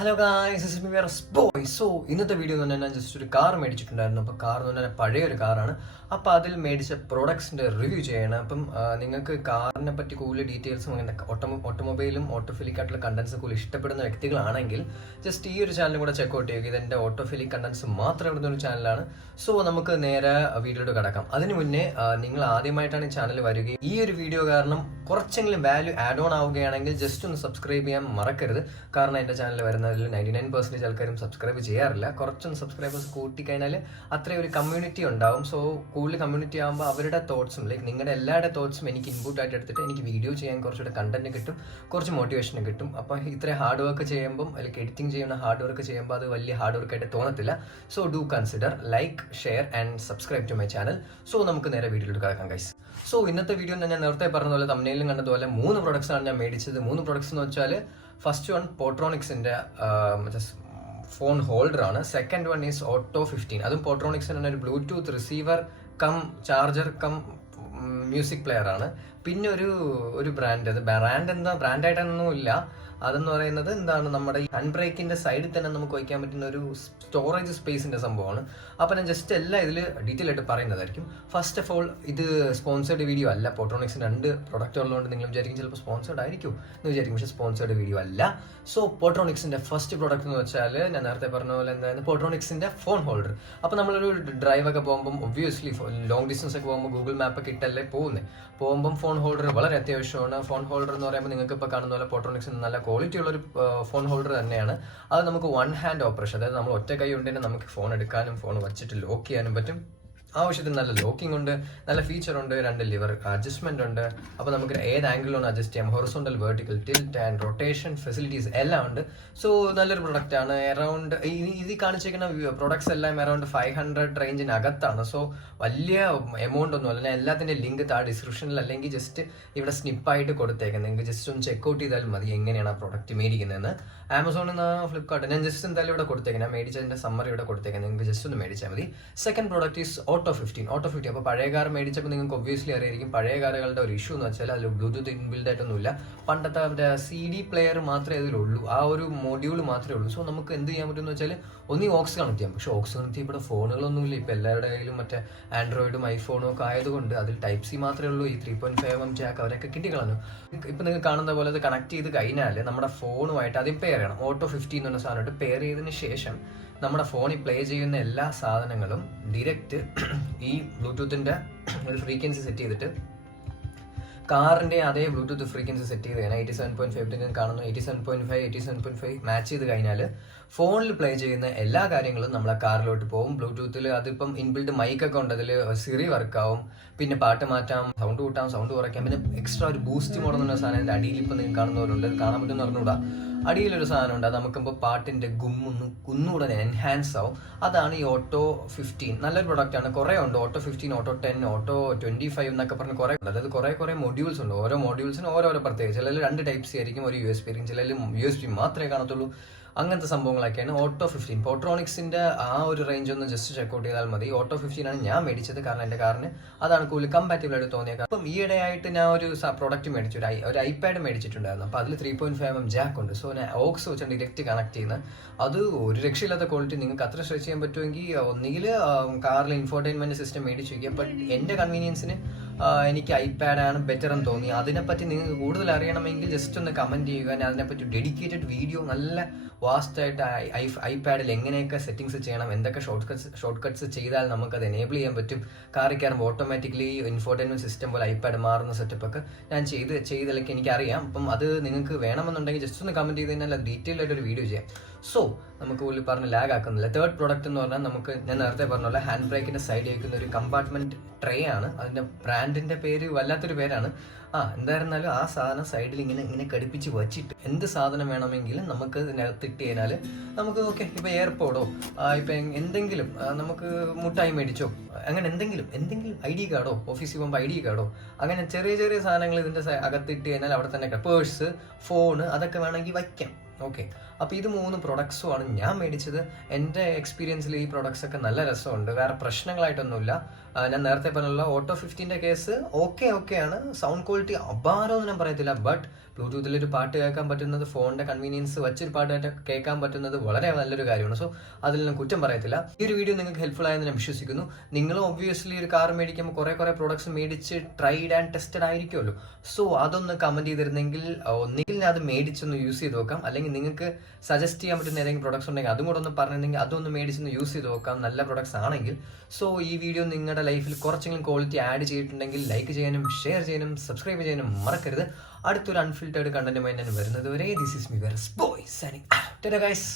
Hello guys, this is me versus boy. So ഇന്നത്തെ video എന്ന് പറഞ്ഞാൽ ഞാൻ ജസ്റ്റ് ഒരു കാർ മേടിച്ചിട്ടുണ്ടായിരുന്നു. അപ്പോൾ കാർ എന്ന് പറഞ്ഞാൽ പഴയ ഒരു കാറാണ്. അപ്പോൾ അതിൽ മേടിച്ച പ്രൊഡക്ട്സിൻ്റെ റിവ്യൂ ചെയ്യണം. അപ്പം നിങ്ങൾക്ക് കാറിനെ പറ്റി കൂടുതൽ ഡീറ്റെയിൽസും അങ്ങനെ ഓട്ടോമൊബൈലും ഓട്ടോഫിലിക്കായിട്ടുള്ള കണ്ടൻസ് കൂടുതൽ ഇഷ്ടപ്പെടുന്ന വ്യക്തികളാണെങ്കിൽ ജസ്റ്റ് ഈ ഒരു ചാനലും കൂടെ ചെക്കൗട്ട് ചെയ്യുക. ഇതെൻ്റെ ഓട്ടോഫിലിക് കണ്ടൻസ് മാത്രം ഇടുന്ന ഒരു ചാനലാണ്. സോ നമുക്ക് നേരെ വീഡിയോയിലോട്ട് കിടക്കാം. അതിന് മുന്നേ നിങ്ങൾ ആദ്യമായിട്ടാണ് ഈ ചാനൽ വരികയും ഈ ഒരു വീഡിയോ കാരണം കുറച്ചെങ്കിലും വാല്യൂ ആഡ് ഓൺ ആവുകയാണെങ്കിൽ ജസ്റ്റ് ഒന്ന് സബ്സ്ക്രൈബ് ചെയ്യാൻ മറക്കരുത്. കാരണം എൻ്റെ ചാനൽ വരുന്നതിൽ 99% ആൾക്കാരും സബ്സ്ക്രൈബ് ചെയ്യാറില്ല. കുറച്ചൊന്ന് സബ്സ്ക്രൈബേഴ്സ് കൂട്ടിക്കഴിഞ്ഞാൽ അത്രയും ഒരു കമ്മ്യൂണിറ്റി ഉണ്ടാവും. സോ കൂടുതൽ കമ്മ്യൂണിറ്റി ആകുമ്പോൾ അവരുടെ തോട്ട്സും നിങ്ങളുടെ എല്ലാവരുടെ തോട്ട്സും എനിക്ക് ഇൻപുട്ടായിട്ട് എടുത്തിട്ട് എനിക്ക് വീഡിയോ ചെയ്യാൻ കുറച്ചുകൂടെ കണ്ടന്റ് കിട്ടും, കുറച്ച് മോട്ടിവേഷനും കിട്ടും. അപ്പോൾ ഇത്രയും ഹാർഡ് വർക്ക് ചെയ്യുമ്പം എഡിറ്റിംഗ് ചെയ്യുന്ന ഹാർഡ് വർക്ക് ചെയ്യുമ്പോൾ അത് വലിയ ഹാർഡ് വർക്കായിട്ട് തോന്നത്തില്ല. So do consider like, share and subscribe to my channel. സോ നമുക്ക് നേരെ വീഡിയോയിലോട്ട് കിടക്കാം ഗൈസ്. സോ ഇന്നത്തെ വീഡിയോ ഞാൻ നേരത്തെ പറഞ്ഞ പോലെ തമ്മിലും കണ്ടതുപോലെ 3 പ്രൊഡക്ട്സ് ആണ് ഞാൻ മേടിച്ചത്. 3 പ്രൊഡക്ട്സ് എന്ന് വെച്ചാൽ ഫസ്റ്റ് വൺ പോട്രോണിക്സിൻ്റെ ഫോൺ ഹോൾഡർ ആണ്. Second one is auto 15. അതും പോട്രോണിക്സിൻ്റെ ഒരു Bluetooth receiver cum charger cum music player ആണ്. പിന്നെ ഒരു ബ്രാൻഡ്, അത് ബ്രാൻഡായിട്ടൊന്നും ഇല്ല. അതെന്ന് പറയുന്നത് എന്താണ്, നമ്മുടെ ഈ ഹാൻഡ് ബ്രേക്കിന്റെ സൈഡിൽ തന്നെ നമുക്ക് വയ്ക്കാൻ പറ്റുന്ന ഒരു സ്റ്റോറേജ് സ്പേസിന്റെ സംഭവമാണ്. അപ്പോൾ ഞാൻ ജസ്റ്റ് എല്ലാം ഇതിൽ ഡീറ്റെയിൽ ആയിട്ട് പറയുന്നതായിരിക്കും. ഫസ്റ്റ് ഓഫ് ഓൾ, ഇത് സ്പോൺസേർഡ് വീഡിയോ അല്ല. പോട്രോണിക്സിന് 2 പ്രൊഡക്റ്റ് ഉള്ളതുകൊണ്ട് നിങ്ങൾ വിചാരിക്കും ചിലപ്പോൾ സ്പോൺസേർഡ് ആയിരിക്കും എന്ന് വിചാരിക്കും, പക്ഷേ സ്പോൺസേർഡ് വീഡിയോ അല്ല. സോ പോട്രോണിക്സിന്റെ ഫസ്റ്റ് പ്രോഡക്റ്റ് എന്ന് വെച്ചാൽ ഞാൻ നേരത്തെ പറഞ്ഞ പോലെ എന്തായിരുന്നു, പോട്രോണിക്സിന്റെ ഫോൺ ഹോൾഡർ. അപ്പോൾ നമ്മളൊരു ഡ്രൈവൊക്കെ പോകുമ്പോൾ ഒബ്വിയസ്ലി ലോങ് ഡിസ്റ്റൻസ് ഒക്കെ പോകുമ്പോൾ ഗൂഗിൾ മാപ്പൊക്കെ ഇട്ടല്ലേ പോകുമ്പം ഫോൺ ഹോൾഡർ വളരെ അത്യാവശ്യമാണ്. ഫോൺ ഹോൾഡർ എന്ന് പറയുമ്പോൾ നിങ്ങൾക്ക് ഇപ്പോൾ കാണുന്ന പോലെ പോട്രോണിക്സിന് നല്ല ക്വാളിറ്റി ഉള്ളൊരു ഫോൺ ഹോൾഡർ തന്നെയാണ്. അത് നമുക്ക് 1 ഹാൻഡ് ഓപ്പറേഷൻ, അതായത് നമ്മൾ ഒറ്റ കൈ ഉണ്ടെങ്കിൽ നമുക്ക് ഫോൺ എടുക്കാനും ഫോൺ വെച്ചിട്ട് ലോക്ക് ചെയ്യാനും പറ്റും. ആവശ്യത്തിന് നല്ല ലോക്കിംഗ് ഉണ്ട്, നല്ല ഫീച്ചർ ഉണ്ട്, 2 ലിവർ അഡ്ജസ്റ്റ്മെന്റ് ഉണ്ട്. അപ്പോൾ നമുക്ക് ഏത് ആംഗിളിലാണ് അഡ്ജസ്റ്റ് ചെയ്യാം. Horizontal, vertical, tilt and rotation facilities എല്ലാം ഉണ്ട്. സോ നല്ലൊരു പ്രൊഡക്റ്റ് ആണ്. അറൗണ്ട് ഇത് കാണിച്ചിരിക്കുന്ന പ്രൊഡക്ട്സ് എല്ലാം അറൗണ്ട് 500 റേഞ്ചിനകത്താണ്. സോ വലിയ എമൗണ്ട് ഒന്നും അല്ല. ഞാൻ എല്ലാത്തിൻ്റെ ലിങ്ക് ഡിസ്ക്രിപ്ഷനിൽ അല്ലെങ്കിൽ ജസ്റ്റ് ഇവിടെ സ്നിപ്പായിട്ട് കൊടുത്തേക്കുന്നത്. നിങ്ങൾക്ക് ജസ്റ്റ് ഒന്ന് ചെക്കൗട്ട് ചെയ്താൽ മതി എങ്ങനെയാണ് ആ പ്രൊഡക്റ്റ് മേടിക്കുന്നതെന്ന്. ആമസോണിൽ നിന്ന്, ഫ്ലിപ്കാർട്ട്, ഞാൻ ജസ്റ്റ് എന്തായാലും ഇവിടെ കൊടുത്തേക്കുന്നത്. ഞാൻ മേടിച്ചതിൻ്റെ സമ്മറി ഇവിടെ കൊടുത്തേക്കുന്നത്. നിങ്ങൾക്ക് ജസ്റ്റ് ഒന്ന് മേടിച്ചാൽ മതി. Second product is auto 15. അപ്പോൾ പഴയ കാർ മേടിച്ചപ്പോൾ നിങ്ങൾക്ക് ഒബ്വിയസ്ലി അറിയായിരിക്കും, പഴയ കാറുകളുടെ ഒരു ഇഷ്യൂ എന്ന് വെച്ചാൽ അതിൽ ബ്ലൂടൂത്ത് ഇൻബിൽഡ് ആയിട്ടൊന്നുമില്ല. പണ്ടത്തെ അവരുടെ CD പ്ലെയർ മാത്രമേ അതിലുള്ളൂ, ആ ഒരു മൊഡ്യൂൾ മാത്രമേ ഉള്ളൂ. സോ നമുക്ക് എന്ത് ചെയ്യാൻ പറ്റുമെന്ന് വെച്ചാൽ ഒന്നീ ഓക്സ് കണക്ട് ചെയ്യാം. പക്ഷേ ഓക്സ് കണക്ട് ചെയ്യപ്പെട്ട ഫോണുകളൊന്നുമില്ല. ഇപ്പോൾ എല്ലാവരുടെ കയ്യിലും മറ്റേ ആൻഡ്രോയിഡും ഐഫോണും ഒക്കെ ആയതുകൊണ്ട് അതിൽ Type-C മാത്രമേ ഉള്ളൂ. ഈ 3.5mm ജാക്ക് അവരൊക്കെ കിട്ടിക്കളഞ്ഞു. ഇപ്പം നിങ്ങൾ കാണുന്ന പോലെ അത് കണക്ട് ചെയ്ത് കഴിഞ്ഞാൽ നമ്മുടെ ഫോണുമായിട്ട് ആദ്യം പെയർ ചെയ്യണം. ഓട്ടോ 15 എന്ന സാധനമായിട്ട് പെയർ ചെയ്തതിന് ശേഷം നമ്മുടെ ഫോണിൽ പ്ലേ ചെയ്യുന്ന എല്ലാ സാധനങ്ങളും ഡയറക്റ്റ് ഈ ബ്ലൂടൂത്തിൻ്റെ ഒരു ഫ്രീക്വൻസി സെറ്റ് ചെയ്തിട്ട് കാറിൻ്റെ അതേ ബ്ലൂടൂത്ത് ഫ്രീക്വൻസി സെറ്റ് ചെയ്ത് കഴിഞ്ഞാൽ 87.5 കാണുന്നു, 87.5 മാച്ച് ചെയ്ത് കഴിഞ്ഞാൽ ഫോണിൽ പ്ലേ ചെയ്യുന്ന എല്ലാ കാര്യങ്ങളും നമ്മളെ കാറിലോട്ട് പോകും. ബ്ലൂടൂത്തിൽ അതിപ്പം ഇൻബിൽഡ് മൈക്കൊക്കെ ഉണ്ട്, അതിൽ സിറി വർക്കാവും, പിന്നെ പാട്ട് മാറ്റാം, സൗണ്ട് കൂട്ടാം, സൗണ്ട് കുറയ്ക്കാം, പിന്നെ എക്സ്ട്രാ ഒരു ബൂസ്റ്റ് മോഡ് എന്ന സാധനം അതിൻ്റെ അടിയിൽ ഇപ്പം നിങ്ങൾക്ക് കാണുന്ന പോലെ ഉണ്ട്. കാണാൻ പറ്റുമെന്ന് പറഞ്ഞുകൂടാ. അടിയിലൊരു സാധനമുണ്ട്, അത് നമുക്കിപ്പോൾ പാട്ടിൻ്റെ കുന്നുകൂടെ എൻഹാൻസ് ആവും. അതാണ് ഈ ഓട്ടോ 15. നല്ലൊരു പ്രൊഡക്റ്റാണ്. കുറേ ഉണ്ട്. ഓട്ടോ 15, ഓട്ടോ 10, ഓട്ടോ 25 എന്നൊക്കെ പറഞ്ഞ് കുറേ ഉണ്ട്. അതായത് കുറേ മൊഡ്യൂൾസ് ഉണ്ട്. ഓരോ മൊഡ്യൂൾസിനും ഓരോരോ പ്രത്യേകിച്ച്. ചിലതിൽ 2 Type-C ആയിരിക്കും, ഒരു USB ആയിരിക്കും, ചിലതിൽ USB മാത്രമേ കാണത്തുള്ളൂ. അങ്ങനത്തെ സംഭവങ്ങളൊക്കെയാണ് ഓട്ടോ 15. പോട്രോണിക്സിൻ്റെ ആ ഒരു റേഞ്ച് ഒന്ന് ജസ്റ്റ് ചെക്കൗട്ട് ചെയ്താൽ മതി. ഓട്ടോ 15 ആണ് ഞാൻ മേടിച്ചത്, കാരണം എൻ്റെ കാറിന് അതാണ് കൂടുതൽ കമ്പാറ്റബിൾ ആയിട്ട് തോന്നിയത്. അപ്പം ഈയിടെയായിട്ട് ഞാൻ ഒരു പ്രോഡക്റ്റ് മേടിച്ചു, ഒരു ഐപാഡ് മേടിച്ചിട്ടുണ്ടായിരുന്നു. അപ്പോൾ അതിൽ 3.5mm ജാക്ക് ഉണ്ട്. സോ ഞാൻ ഓക്സ് വെച്ചാണ് ഡയറക്റ്റ് കണക്ട് ചെയ്യുന്നത്. അത് ഒരു രക്ഷയില്ലാത്ത ക്വാളിറ്റി. നിങ്ങൾക്ക് അത്ര സ്ട്രെച്ച് ചെയ്യാൻ പറ്റുമെങ്കിൽ ഒന്നുകിൽ കാറിൽ ഇൻഫോർടൈൻമെൻറ്റ് സിസ്റ്റം മേടിച്ച് വയ്ക്കുക. ബട്ട് എൻ്റെ കൺവീനിയൻസിന് എനിക്ക് ഐപാഡാണ് ബെറ്റർ എന്ന് തോന്നി. അതിനെപ്പറ്റി നിങ്ങൾക്ക് കൂടുതൽ അറിയണമെങ്കിൽ ജസ്റ്റ് ഒന്ന് കമൻറ്റ് ചെയ്യുക. ഞാൻ അതിനെപ്പറ്റി ഡെഡിക്കേറ്റഡ് വീഡിയോ നല്ല വാസ്റ്റായിട്ട് ഐപാഡിൽ എങ്ങനെയൊക്കെ സെറ്റിങ്സ് ചെയ്യണം, എന്തൊക്കെ ഷോർട്ട് കട്ട്സ് ചെയ്താൽ നമുക്കത് എനേബിൾ ചെയ്യാൻ പറ്റും, കാറിൽ കയറുമ്പോൾ ഓട്ടോമാറ്റിക്കലി ഇൻഫോർടൈൻമെൻറ്റ് സിസ്റ്റം പോലെ ഐപാഡ് മാറുന്ന സെറ്റപ്പൊക്കെ ഞാൻ ചെയ്തതിലൊക്കെ എനിക്കറിയാം. അപ്പം അത് നിങ്ങൾക്ക് വേണമെന്നുണ്ടെങ്കിൽ ജസ്റ്റ് ഒന്ന് കമൻറ്റ് ചെയ്ത് കഴിഞ്ഞാൽ ഡീറ്റെയിൽ ആയിട്ടൊരു വീഡിയോ ചെയ്യാം. സോ നമുക്ക് കൂടുതൽ പറഞ്ഞ് ലാഗ് ആക്കുന്നില്ല. തേർഡ് പ്രോഡക്റ്റ് എന്ന് പറഞ്ഞാൽ നമുക്ക് ഞാൻ നേരത്തെ പറഞ്ഞ പോലെ ഹാൻഡ് ബ്രേക്കിൻ്റെ സൈഡിൽ വയ്ക്കുന്ന ഒരു കമ്പാർട്ട്മെൻറ്റ് ട്രേ ആണ്. അതിൻ്റെ ബ്രാൻഡിൻ്റെ പേര് വല്ലാത്തൊരു പേരാണ്. എന്തായിരുന്നാലും ആ സാധനം സൈഡിൽ ഇങ്ങനെ ഘടിപ്പിച്ച് വച്ചിട്ട് എന്ത് സാധനം വേണമെങ്കിലും നമുക്ക് ഇതിനകത്ത് ഇട്ട് കഴിഞ്ഞാൽ നമുക്ക് ഓക്കെ, ഇപ്പോൾ എയർപോർട്ടോ ഇപ്പം എന്തെങ്കിലും നമുക്ക് മുട്ടായി മേടിച്ചോ, അങ്ങനെ എന്തെങ്കിലും ID കാർഡോ, ഓഫീസിൽ പോകുമ്പോൾ ID കാർഡോ, അങ്ങനെ ചെറിയ സാധനങ്ങൾ ഇതിൻ്റെ അകത്തിട്ട് കഴിഞ്ഞാൽ അവിടെ തന്നെ പേഴ്സ്, ഫോണ്, അതൊക്കെ വേണമെങ്കിൽ വയ്ക്കാം. ഓക്കെ, അപ്പോൾ ഇത് 3 പ്രൊഡക്ട്സുമാണ് ഞാൻ മേടിച്ചത്. എൻ്റെ എക്സ്പീരിയൻസിൽ ഈ പ്രൊഡക്ട്സ് ഒക്കെ നല്ല രസമുണ്ട്, വേറെ പ്രശ്നങ്ങളായിട്ടൊന്നുമില്ല. ഞാൻ നേരത്തെ പറഞ്ഞുള്ള ഓട്ടോ 15ൻ്റെ കേസ് ഓക്കെയാണ്, സൗണ്ട് ക്വാളിറ്റി അപാരമൊന്നും ഞാൻ പറയത്തില്ല. ബട്ട് ബ്ലൂടൂത്തിൽ ഒരു പാട്ട് കേൾക്കാൻ പറ്റുന്നത്, ഫോണിൻ്റെ കൺവീനിയൻസ് വെച്ചൊരു പാട്ട് കേൾക്കാൻ പറ്റുന്നത് വളരെ നല്ലൊരു കാര്യമാണ്. സോ അതിൽ ഞാൻ കുറ്റം പറയത്തില്ല. ഈ ഒരു വീഡിയോ നിങ്ങൾക്ക് ഹെൽപ്ഫുൾ ആയെന്ന് ഞാൻ വിശ്വസിക്കുന്നു. നിങ്ങളും ഒബ്വിയസ്ലി ഒരു കാർ മേടിക്കുമ്പോൾ കുറേ പ്രോഡക്ട്സ് മേടിച്ച് ട്രൈഡ് ആൻഡ് ടെസ്റ്റഡ് ആയിരിക്കുമല്ലോ. സോ അതൊന്ന് കമൻറ്റ് ചെയ്തിരുന്നെങ്കിൽ ഒന്നുകിൽ ഞാൻ അത് മേടിച്ചൊന്ന് യൂസ് ചെയ്ത് നോക്കാം, അല്ലെങ്കിൽ നിങ്ങൾക്ക് സജസ്റ്റ് ചെയ്യാൻ പറ്റുന്ന ഏതെങ്കിലും പ്രൊഡക്ട്സ് ഉണ്ടെങ്കിൽ അതും കൂടെ ഒന്ന് പറഞ്ഞിരുന്നെങ്കിൽ അതൊന്ന് മേടിച്ചൊന്ന് യൂസ് ചെയ്ത് നോക്കാം, നല്ല പ്രൊഡക്ട്സ് ആണെങ്കിൽ. സോ ഈ വീഡിയോ നിങ്ങളുടെ ലൈഫിൽ കുറച്ചെങ്കിലും ക്വാളിറ്റി ആഡ് ചെയ്തിട്ടുണ്ടെങ്കിൽ ലൈക്ക് ചെയ്യാനും ഷെയർ ചെയ്യാനും സബ്സ്ക്രൈബ് ചെയ്യാനും മറക്കരുത്. അടുത്തൊരു അൺഫിൽറ്റേർഡ് കണ്ടന്റുമായി ഞാൻ വരുന്നത് വരെ this is me versus boy signing out. Tata guys.